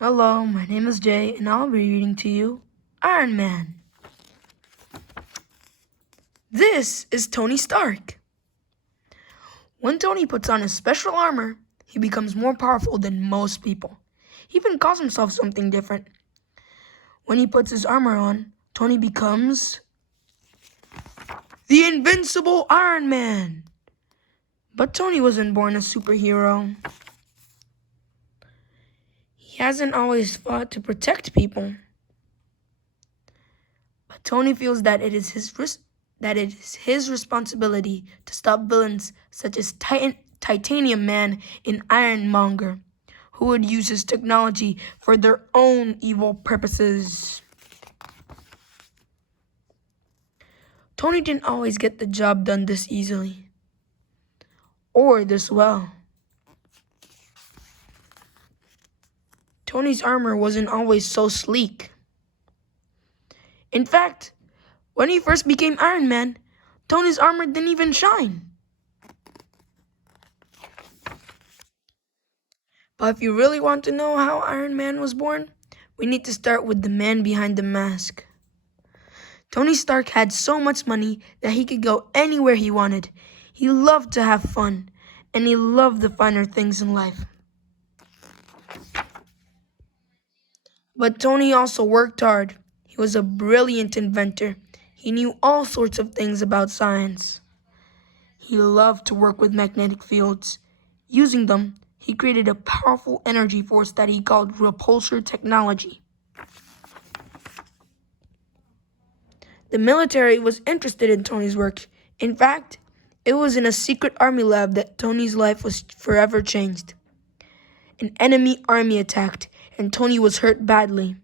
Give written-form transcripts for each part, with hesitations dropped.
Hello, my name is Jay, and I'll be reading to you Iron Man. This is Tony Stark. When Tony puts on his special armor, he becomes more powerful than most people. He even calls himself something different. When he puts his armor on, Tony becomes the Invincible Iron Man. But Tony wasn't born a superhero. He hasn't always fought to protect people. But Tony feels that it is his responsibility to stop villains such as Titanium Man and Ironmonger, who would use his technology for their own evil purposes. Tony didn't always get the job done this easily, or this well. Tony's armor wasn't always so sleek. In fact, when he first became Iron Man, Tony's armor didn't even shine. But if you really want to know how Iron Man was born, we need to start with the man behind the mask. Tony Stark had so much money that he could go anywhere he wanted. He loved to have fun, and he loved the finer things in life. But Tony also worked hard. He was a brilliant inventor. He knew all sorts of things about science. He loved to work with magnetic fields. Using them, he created a powerful energy force that he called repulsor technology. The military was interested in Tony's work. In fact, it was in a secret army lab that Tony's life was forever changed. An enemy army attacked, and Tony was hurt badly.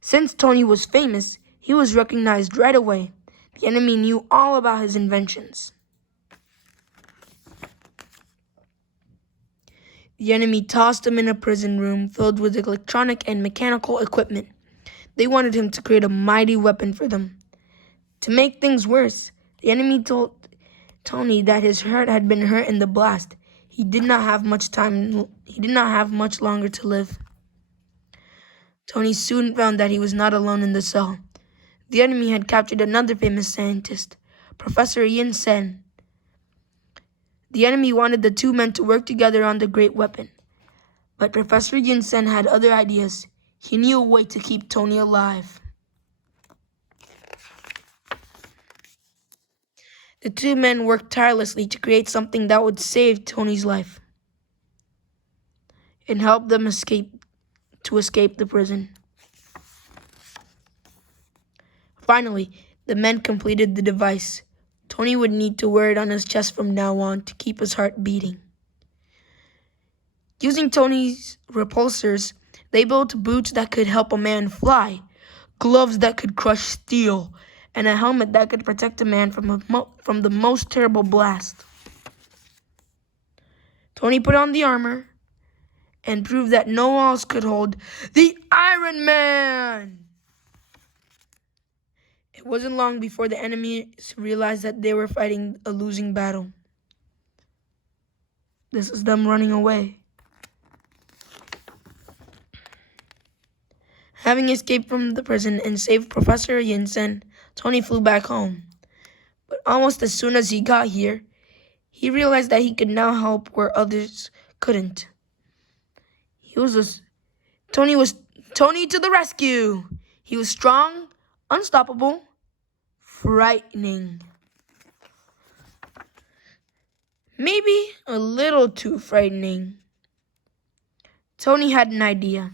Since Tony was famous, he was recognized right away. The enemy knew all about his inventions. The enemy tossed him in a prison room filled with electronic and mechanical equipment. They wanted him to create a mighty weapon for them. To make things worse, the enemy told Tony that his heart had been hurt in the blast. He did not have much longer to live. Tony soon found that he was not alone in the cell. The enemy had captured another famous scientist, Professor Yinsen. The enemy wanted the two men to work together on the great weapon. But Professor Yinsen had other ideas. He knew a way to keep Tony alive. The two men worked tirelessly to create something that would save Tony's life and help them escape the prison. Finally, the men completed the device. Tony would need to wear it on his chest from now on to keep his heart beating. Using Tony's repulsors, they built boots that could help a man fly, gloves that could crush steel, and a helmet that could protect a man from the most terrible blast. Tony put on the armor and proved that no walls could hold the Iron Man. It wasn't long before the enemies realized that they were fighting a losing battle. This is them running away. Having escaped from the prison and saved Professor Yinsen, Tony flew back home. But almost as soon as he got here, he realized that he could now help where others couldn't. Tony was Tony to the rescue. He was strong, unstoppable, frightening. Maybe a little too frightening. Tony had an idea.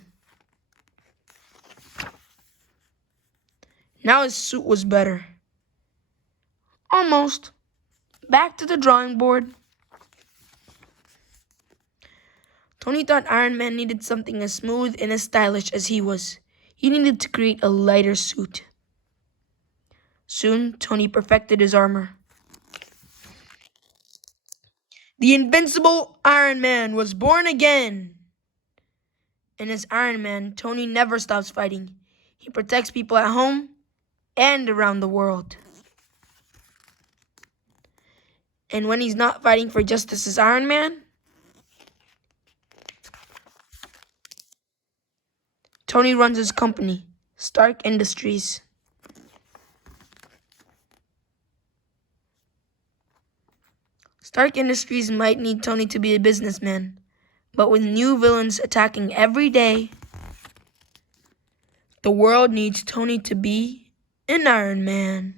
Now his suit was better. Almost. Back to the drawing board. Tony thought Iron Man needed something as smooth and as stylish as he was. He needed to create a lighter suit. Soon, Tony perfected his armor. The Invincible Iron Man was born again. And as Iron Man, Tony never stops fighting. He protects people at home and around the world. And when he's not fighting for justice as Iron Man, Tony runs his company, Stark Industries. Stark Industries might need Tony to be a businessman, but with new villains attacking every day, the world needs Tony to be an Iron Man.